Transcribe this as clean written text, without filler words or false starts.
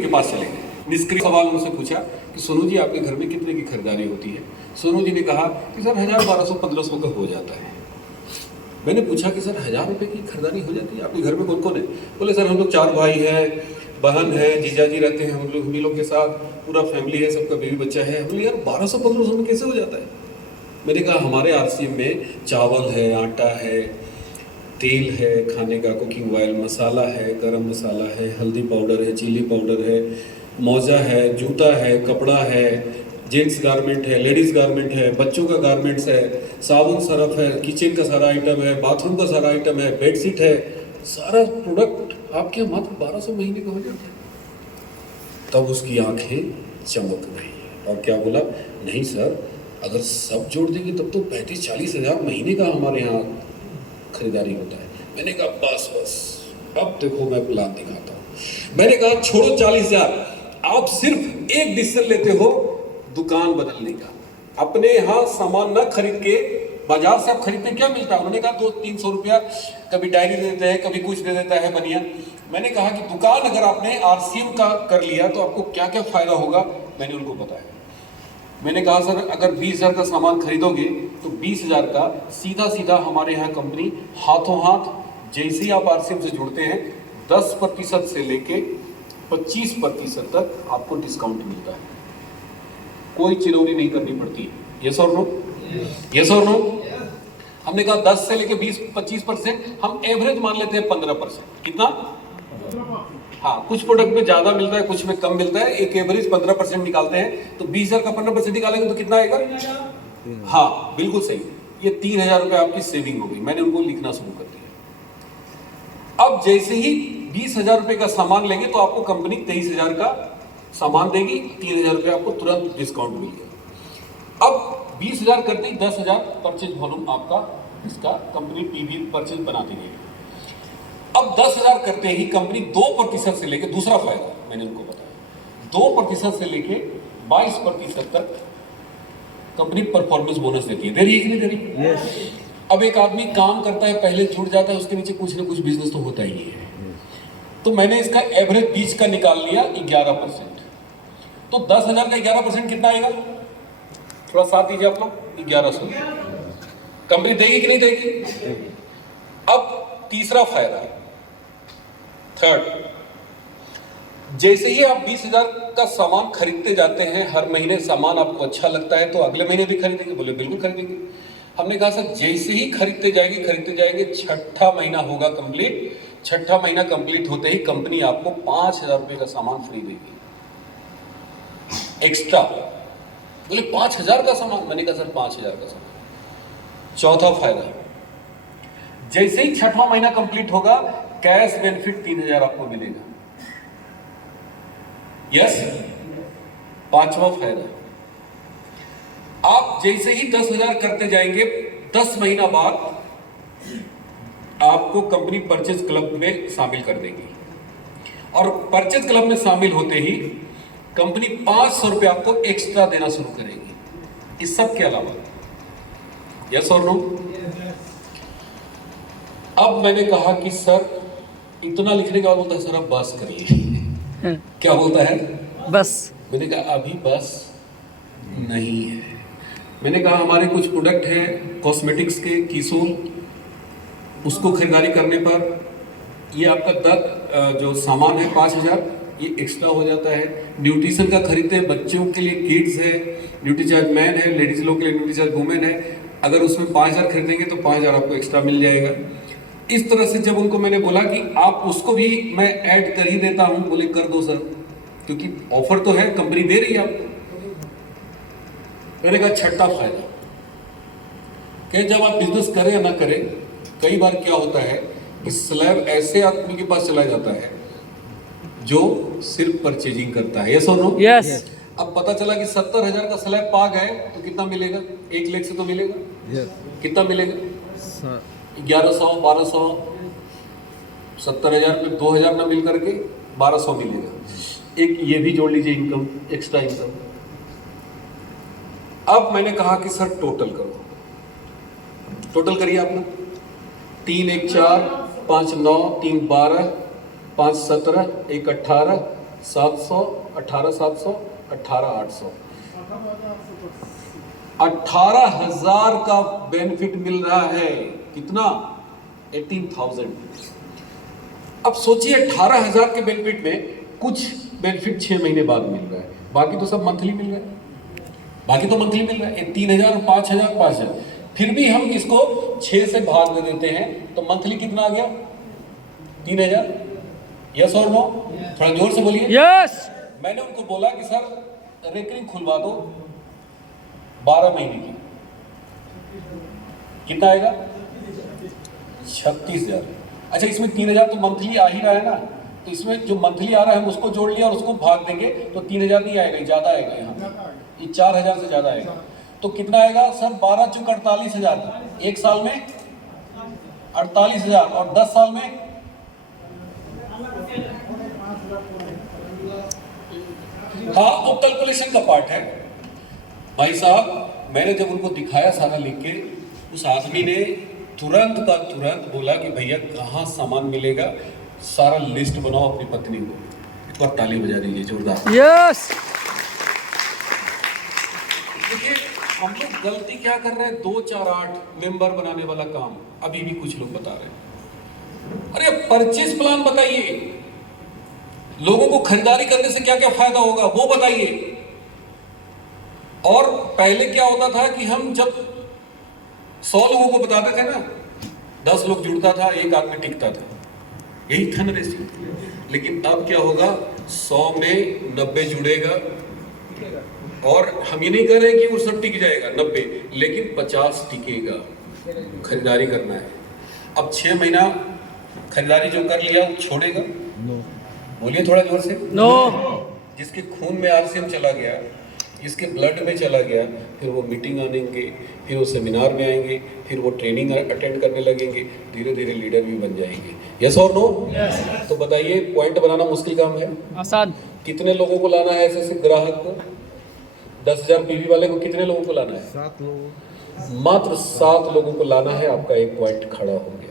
के पास चले गए, निष्क्रिय सवाल उनसे पूछा कि सोनू जी आपके घर में कितने की खरीदारी होती है। सोनू जी ने कहा कि सर 1000, 1200, 1500 का हो जाता है। मैंने पूछा कि सर 1000 रुपये की खरीदारी हो जाती है, आपके घर में कौन कौन है? बोले सर हम लोग 4 भाई हैं, बहन है, जीजा जी रहते हैं, हम लोग के साथ पूरा फैमिली है, सबका बेबी बच्चा है। बोले यार 1200-1500 में कैसे हो जाता है? मैंने कहा हमारे RCM में चावल है, आटा है, तेल है खाने का, कुकिंग ऑयल, मसाला है, गरम मसाला है, हल्दी पाउडर है, चिली पाउडर है, मोजा है, जूता है, कपड़ा है, जेंट्स गारमेंट है, लेडीज़ गारमेंट है, बच्चों का गारमेंट्स है, साबुन सरफ है, किचन का सारा आइटम है, बाथरूम का सारा आइटम है, बेडशीट है, सारा प्रोडक्ट आपके यहाँ मात्र 1200 महीने का हो जाता है। तब उसकी आंखें चमक गई और क्या बोला, नहीं सर अगर सब जोड़ देंगे तब तो 35-40 हज़ार महीने का हमारे यहाँ खरीदारी होता है। मैंने कहा बस बस अब देखो मैं प्लान दिखाता हूँ। मैंने कहा छोड़ो 40,000, आप सिर्फ एक डिसीजन लेते हो दुकान बदलने का। अपने यहाँ सामान न खरीद के बाजार से आप खरीदते क्या मिलता है? उन्होंने कहा 200-300 रुपया कभी डायरी दे देते हैं, कभी कुछ दे देता है बनिया। मैंने कहा कि दुकान अगर आपने RCM का कर लिया तो आपको क्या क्या फायदा होगा, मैंने उनको बताया। मैंने कहा सर अगर 20,000 का सामान खरीदोगे तो 20,000 का सीधा सीधा हमारे यहाँ कंपनी हाथों हाथ जैसे ही आप RCM से जुड़ते हैं 10% से लेके 25% तक आपको डिस्काउंट मिलता है। कोई चिरौनी नहीं करनी पड़ती है। यस और नो? यस और नो? हमने कहा 10 से लेके 20-25%, हम एवरेज मान लेते हैं 15%। कितना? हाँ, कुछ प्रोडक्ट में ज्यादा मिलता है, कुछ में कम मिलता है। एक एवरेज 15% निकालते हैं तो 20,000 का 15% निकालेंगे तो कितना आएगा? हाँ बिल्कुल सही, ये 3,000 रुपये आपकी सेविंग हो गई। मैंने उनको लिखना शुरू कर दिया। अब जैसे ही 20,000 रुपये का सामान लेंगे तो आपको कंपनी 23,000 का सामान देगी, 3,000 रुपये आपको तुरंत डिस्काउंट मिल गया। अब 20,000 करते ही 10,000 परचेज वॉल्यूम आपका इसका कंपनी PV परचेज बना देगी। अब 10,000 करते ही कंपनी 2% से लेके, दूसरा फायदा मैंने उनको बताया, 2% से लेके 22% तक कंपनी परफॉर्मेंस बोनस देती है। दे रही है कि नहीं दे रही? yes. अब एक आदमी काम करता है, पहले जुड़ जाता है, उसके नीचे कुछ ना कुछ बिजनेस तो होता ही है। तो मैंने इसका एवरेज बीच का निकाल लिया 11%। तो 10,000 का 11% कितना आएगा? थोड़ा साथ दीजिए आप लोग। 1100 कंपनी देगी कि नहीं देगी? अब तीसरा फायदा, थर्ड, जैसे ही आप 20,000 का सामान खरीदते जाते हैं, हर महीने सामान आपको अच्छा लगता है तो अगले महीने भी खरीदेंगे? बोले बिल्कुल खरीदेंगे। हमने कहा सर जैसे ही खरीदते जाएंगे, छठा महीना होगा कंप्लीट, छठा महीना कंप्लीट होते ही कंपनी आपको 5,000 रुपये का सामान फ्री देगी एक्स्ट्रा। बोले 5,000 का सामान? मैंने कहा सर 5,000 का सामान। चौथा फायदा, जैसे ही छठवां महीना कंप्लीट होगा कैश बेनिफिट 3,000 आपको मिलेगा। यस। पांचवा फायदा, आप जैसे ही 10,000 करते जाएंगे 10 महीना बाद आपको कंपनी परचेज क्लब में शामिल कर देगी और परचेज क्लब में शामिल होते ही कंपनी 500 रुपये आपको एक्स्ट्रा देना शुरू करेगी इस सब के अलावा। यस और नो? अब मैंने कहा कि सर इतना लिखने का बोलता है, सर अब बस करिए। क्या बोलता है? बस। मैंने कहा अभी बस नहीं है। मैंने कहा हमारे कुछ प्रोडक्ट हैं कॉस्मेटिक्स के, कीसोल, उसको खरीदारी करने पर ये आपका जो सामान है 5,000 ये एक्स्ट्रा हो जाता है। न्यूट्रिशन का खरीदते हैं, बच्चों के लिए किड्स है, न्यूट्रीचार्ज मैन है, लेडीज लोग के लिए न्यूट्रीचार्ज वुमेन है, अगर उसमें 5,000 खरीदेंगे तो 5,000 आपको एक्स्ट्रा मिल जाएगा। इस तरह से जब उनको मैंने बोला कि आप उसको भी मैं ऐड कर ही देता हूं, बोले कर दो सर, क्योंकि ऑफर तो है, कंपनी दे रही है आपको। मैंने कहा छठा फायदा कि जब आप बिजनेस करें या ना करें, कई बार क्या होता है कि स्लैब ऐसे आदमी के पास चला जाता है जो सिर्फ परचेजिंग करता है। यस और नो? यस। अब पता चला कि 70,000 का स्लैब पा गए तो कितना मिलेगा? 1 लाख से तो मिलेगा। कितना मिलेगा? 1100, 1200, 70,000 में 2,000 ना मिल करके 1200 मिलेगा। एक ये भी जोड़ लीजिए इनकम, एक्स्ट्रा इनकम। अब मैंने कहा कि सर टोटल करो, टोटल करिए आप लोग। 3 1 4, 5 9, 3 12, 5 17, 1 18, 700, 18,700, 18,800, 18,000 का बेनिफिट मिल रहा है। कितना? 18,000। अब सोचिए 18,000 के बेनिफिट में कुछ बेनिफिट 6 महीने बाद मिल रहा है, बाकी तो सब मंथली मिल रहा है, बाकी तो मंथली मिल रहा है। 3,000, 5,000, 5,000, फिर भी हम इसको 6 से भाग दे देते हैं तो मंथली कितना आ गया? 3,000। यस और नो? थोड़ा जोर से बोलिए। यस। मैंने उनको बोला कि सर रेकरिंग खुलवा दो 12 महीने की। कितना आएगा? 36,000। अच्छा, इसमें 3,000 तो मंथली आ ही रहा है ना, तो इसमें जो मंथली आ रहा है हम उसको जोड़ लिया और उसको भाग देंगे तो 3,000 नहीं आएगा, ज़्यादा आएगा। यहाँ ये 4,000 से ज़्यादा आएगा। तो कितना आएगा सर? 12 चुक 48,000। एक साल में 48,000 और 10 साल में हाँ, वो कैलकुलेशन का पार्ट है भाई साहब। मैंने जब उनको दिखाया सारा लिख के, उस आदमी ने तुरंत का तुरंत बोला कि भैया कहाँ सामान मिलेगा, सारा लिस्ट बनाओ अपनी पत्नी को। एक बार ताली बजा दीजिए जोरदार। यस। देखिए हम लोग गलती क्या कर रहे हैं, 248 मेंबर बनाने वाला काम अभी भी कुछ लोग बता रहे हैं। अरे परचेज प्लान बताइए, लोगों को खरीदारी करने से क्या क्या फायदा होगा वो बताइए। और पहले क्या होता था कि हम जब 100 लोगों को बताते थे ना, 10 लोग जुड़ता था, एक आदमी टिकता था, यही था ना रेसिपी। लेकिन अब क्या होगा, 100 में 90 जुड़ेगा, और हम ये नहीं कह रहे कि वो सब टिक जाएगा 90, लेकिन 50 टिकेगा। खरीदारी करना है। अब 6 महीना खरीदारी जो कर लिया छोड़ेगा? बोलिए थोड़ा जोर से। नो। जिसके खून में आरसीएम चला गया, जिसके ब्लड में चला गया, फिर वो मीटिंग आनेंगे, फिर वो सेमिनार में आएंगे, फिर वो ट्रेनिंग अटेंड करने लगेंगे, धीरे धीरे लीडर भी बन जाएंगे। यस और नो? तो बताइए, पॉइंट बनाना मुश्किल काम है? आसान। कितने लोगों को लाना है ऐसे ग्राहक को? 10,000 पीवी वाले को कितने लोगों को लाना है? 7 लोग। मात्र 7 लोगों को लाना है। आपका एक पॉइंट खड़ा हो गया।